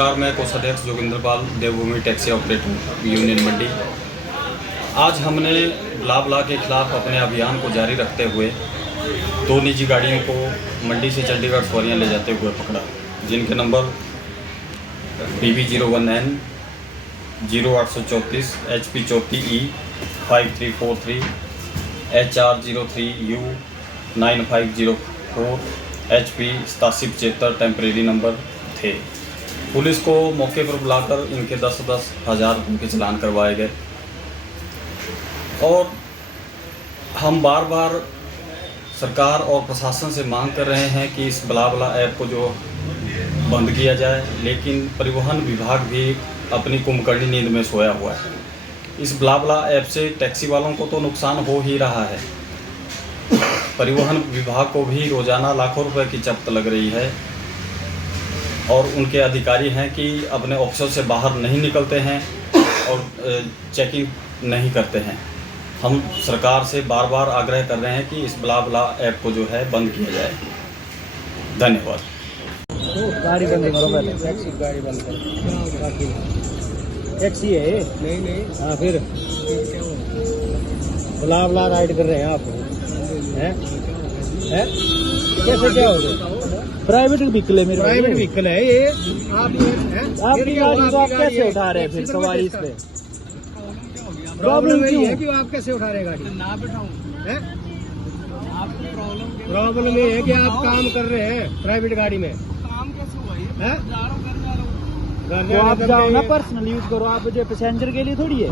नमस्कार, मैं कोषाध्यक्ष जोगिंद्रपाल देवभूमि टैक्सी ऑपरेटर यूनियन मंडी। आज हमने ब्ला के खिलाफ अपने अभियान को जारी रखते हुए 2 निजी गाड़ियों को मंडी से चंडीगढ़ सवारियां ले जाते हुए पकड़ा, जिनके number BB01N 0834 HP 34E 5343 HR03U 9504 HP 8775 temporary number थे। पुलिस को मौके पर बुलाकर इनके 10-10 हज़ार रुपये के चालान करवाए गए और हम बार बार सरकार और प्रशासन से मांग कर रहे हैं कि इस ब्ला ऐप को जो बंद किया जाए, लेकिन परिवहन विभाग भी अपनी कुंभकर्णी नींद में सोया हुआ है। इस ब्ला ऐप से टैक्सी वालों को तो नुकसान हो ही रहा है, परिवहन विभाग को भी रोज़ाना लाखों रुपए की जब्त लग रही है और उनके अधिकारी हैं कि अपने ऑफिसों से बाहर नहीं निकलते हैं और चेकिंग नहीं करते हैं। हम सरकार से बार बार आग्रह कर रहे हैं कि इस ब्ला ऐप को जो है बंद किया जाए। धन्यवाद। गाड़ी बंद करो पहले, टैक्सी गाड़ी बंद करो। टैक्सी है नहीं हाँ, फिर ब्ला राइड कर रहे हैं आप हैं? कैसे क्या हो गया? प्राइवेट व्हीकल है, मेरे प्राइवेट व्हीकल है ये। आपकी गाड़ी तो आप कैसे उठा रहे हैं फिर सवारी इस पे? प्रॉब्लम यही है कि आप कैसे उठा रहे हैं गाड़ी? ना बैठाऊं है? प्रॉब्लम ये है कि आप काम कर रहे हैं प्राइवेट गाड़ी में। काम कैसे हुआ है? तो आप जाओ ना, पर्सनल यूज करो। आप जो पैसेंजर के लिए थोड़ी है।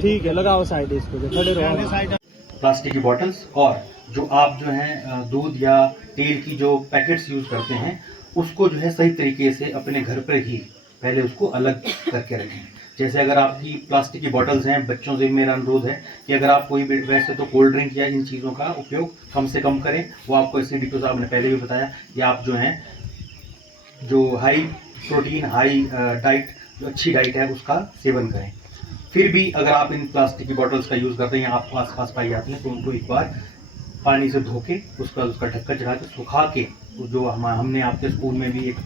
ठीक है, लगाओ साइड इसको, जो खड़े रहो। प्लास्टिक की बॉटल्स और जो आप जो है दूध या तेल की जो पैकेट्स यूज़ करते हैं, उसको जो है सही तरीके से अपने घर पर ही पहले उसको अलग करके रखें। जैसे अगर आपकी प्लास्टिक की बॉटल्स हैं, बच्चों से मेरा अनुरोध है कि अगर आप कोई भी, वैसे तो कोल्ड ड्रिंक या इन चीज़ों का उपयोग कम से कम करें। वो आपको इसलिए डॉक्टर साहब ने पहले भी बताया कि आप जो हैं जो हाई प्रोटीन हाई डाइट, जो अच्छी डाइट है, उसका सेवन करें। फिर भी अगर आप इन प्लास्टिक की बॉटल्स का यूज़ करते हैं या आपको आसपास पाई जाती हैं, तो उनको एक बार पानी से धो के उसका ढक्कन चढ़ा के सुखा के, तो जो हमने आपके स्कूल में भी एक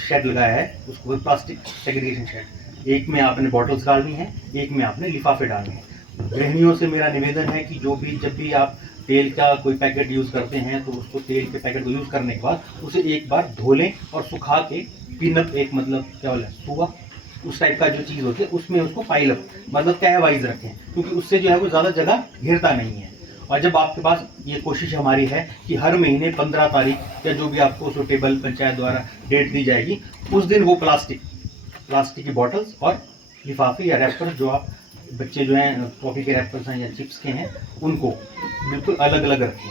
शेड लगाया है, उसको प्लास्टिक सेग्रीगेशन शेड, एक में आपने बॉटल्स डालनी है, एक में आपने लिफाफे डालने हैं। गृहिणियों से मेरा निवेदन है कि जब भी आप तेल का कोई पैकेट यूज़ करते हैं, तो उसको तेल के पैकेट को यूज़ करने के बाद उसे एक बार धो लें और सुखा के पीनअप, एक मतलब क्या बोला सुआ, उस टाइप का जो चीज़ होती है उसमें उसको पाइल अप मतलब तह वाइज रखें, क्योंकि उससे जो है वो ज़्यादा जगह घेरता नहीं है। और जब आपके पास ये कोशिश हमारी है कि हर महीने 15 तारीख या जो भी आपको सुटेबल पंचायत द्वारा डेट दी जाएगी, उस दिन वो प्लास्टिक की बॉटल्स और लिफाफे या रैपर, जो आप बच्चे जो हैं कॉफ़ी के रैपर्स हैं या चिप्स के हैं, उनको बिल्कुल अलग अलग रखें।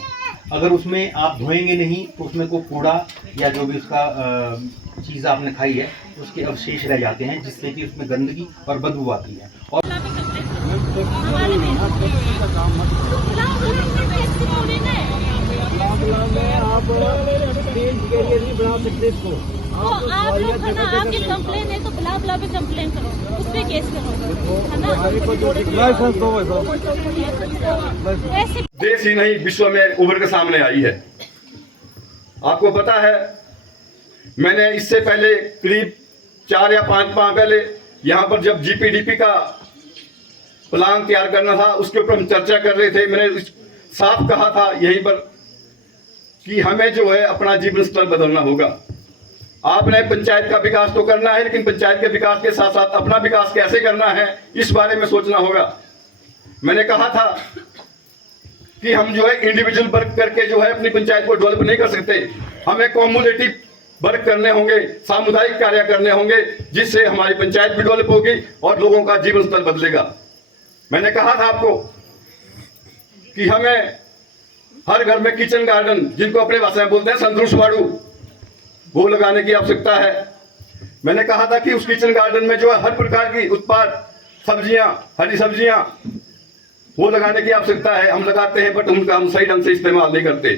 अगर उसमें आप धोएंगे नहीं तो उसमें कोई कूड़ा या जो भी उसका चीज़ आपने खाई है उसके अवशेष रह जाते हैं, जिससे कि उसमें गंदगी और बदबू आती है। और आपकी कंप्लेन है तो ब्ला पे कंप्लेन करो, उस पे केस करो, है ना? देश ही नहीं विश्व में उभर के सामने आई है। आपको पता है, मैंने इससे पहले करीब 4 या 5 माह पहले यहाँ पर जब GPDP का प्लान तैयार करना था, उसके ऊपर हम चर्चा कर रहे थे। मैंने साफ कहा था यहीं पर कि हमें जो है अपना जीवन स्तर बदलना होगा। आपने पंचायत का विकास तो करना है, लेकिन पंचायत के विकास के साथ साथ अपना विकास कैसे करना है, इस बारे में सोचना होगा। मैंने कहा था कि हम जो है इंडिविजुअल वर्क करके जो है अपनी पंचायत को डेवलप नहीं कर सकते, हमें कॉम्युनिटी वर्क करने होंगे, सामुदायिक कार्य करने होंगे, जिससे हमारी पंचायत भी डेवलप होगी और लोगों का जीवन स्तर बदलेगा। मैंने कहा था आपको कि हमें हर घर में किचन गार्डन, जिनको अपने भाषा में बोलते हैं संतुष्टवाड़ू, वो लगाने की आवश्यकता है। मैंने कहा था कि उस किचन गार्डन में जो है हर प्रकार की उत्पाद, सब्जियां, हरी सब्जियां, वो लगाने की आवश्यकता है। हम लगाते हैं, बट उनका हम सही ढंग से इस्तेमाल नहीं करते,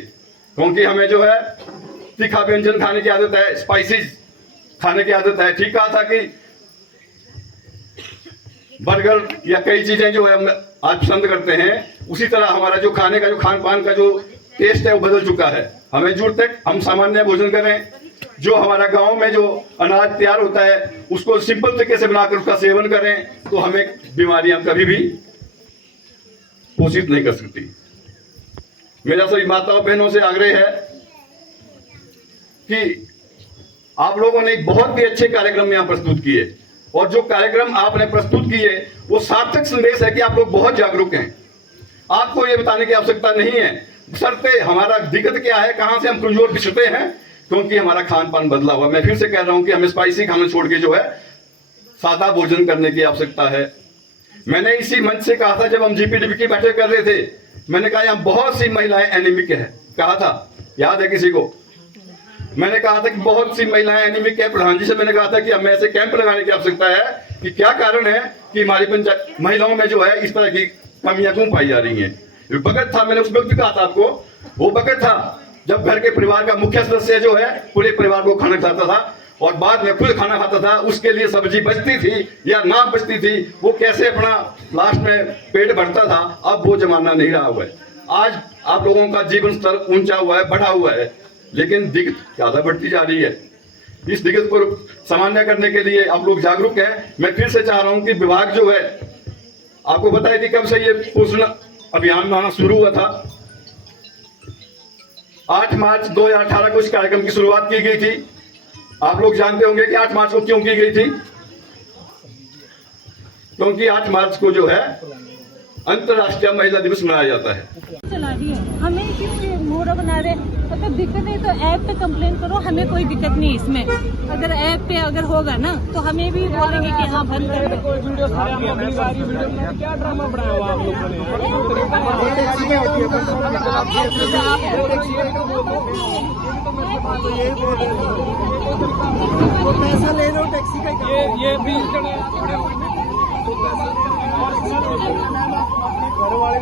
क्योंकि हमें जो है तीखा व्यंजन खाने की आदत है, स्पाइसेस खाने की आदत है। ठीक कहा था कि बर्गर या कई चीजें जो है हम आज पसंद करते हैं, उसी तरह हमारा जो खाने का, जो खान पान का जो टेस्ट है वो बदल चुका है। हमें जरूरत है हम सामान्य भोजन करें, जो हमारा गांव में जो अनाज तैयार होता है उसको सिंपल तरीके से बनाकर उसका सेवन करें तो हमें बीमारियां कभी भी पोषित नहीं कर सकती। मेरा सभी माताओं बहनों से आग्रह है कि आप लोगों ने बहुत ही अच्छे कार्यक्रम यहाँ प्रस्तुत किए और जो कार्यक्रम आपने प्रस्तुत किए वो सार्थक संदेश है कि आप लोग बहुत जागरूक हैं। आपको ये बताने की आवश्यकता नहीं है बशर्ते हमारा दिक्कत क्या है, कहां से हम कमजोर पिछड़ते हैं, क्योंकि हमारा खान पान बदला हुआ। मैं फिर से कह रहा हूं कि हमें स्पाइसी खाना छोड़ के जो है सादा भोजन करने की आवश्यकता है। मैंने इसी मंच से कहा था जब हम जीपीडीपी की बैठक कर रहे थे, मैंने कहा यहाँ बहुत सी महिलाएं एनीमिक है, कहा था, याद है किसी को? मैंने कहा था कि बहुत सी महिलाएं एनीमिक है। प्रधान जी से मैंने कहा था कि हमें ऐसे कैंप लगाने की आवश्यकता है कि क्या कारण है कि हमारी पंचायत महिलाओं में जो है इस तरह की कमियां क्यों पाई जा रही हैं। वक्त था, मैंने उस वक्त भी कहा था आपको, वो वक्त था जब घर के परिवार का मुख्य सदस्य जो है पूरे परिवार को खाना खिलाता था और बाद में खुद खाना खाता था, उसके लिए सब्जी बचती थी या ना बचती थी, वो कैसे अपना लास्ट में पेट भरता था। अब वो जमाना नहीं रहा हुआ है। आज आप लोगों का जीवन स्तर ऊंचा हुआ है, बढ़ा हुआ है, लेकिन दिक्कत ज्यादा बढ़ती जा रही है। इस दिक्कत को सामान्य करने के लिए आप लोग जागरूक हैं। मैं फिर से चाह रहा हूं कि विभाग जो है, आपको पता है कि कब से ये पोषण अभियान वहां शुरू हुआ था। 8 मार्च 2018 को इस कार्यक्रम की शुरुआत की गई थी। आप लोग जानते होंगे कि 8 मार्च को क्यों की गई थी, क्योंकि 8 मार्च को जो है अंतर्राष्ट्रीय महिला दिवस मनाया जाता है। चला रही है, हमें क्यों मोड़ा बना रहे? अगर दिक्कत है तो ऐप पे कंप्लेन करो, हमें कोई दिक्कत नहीं इसमें। अगर ऐप पे अगर होगा ना तो हमें भी बोलेंगे कि हाँ बंद कर दो। क्या ड्रामा बनाया हुआ आप लोगों ने? पैसा ले लो टैक्सी का, ये 20 जने घर वाले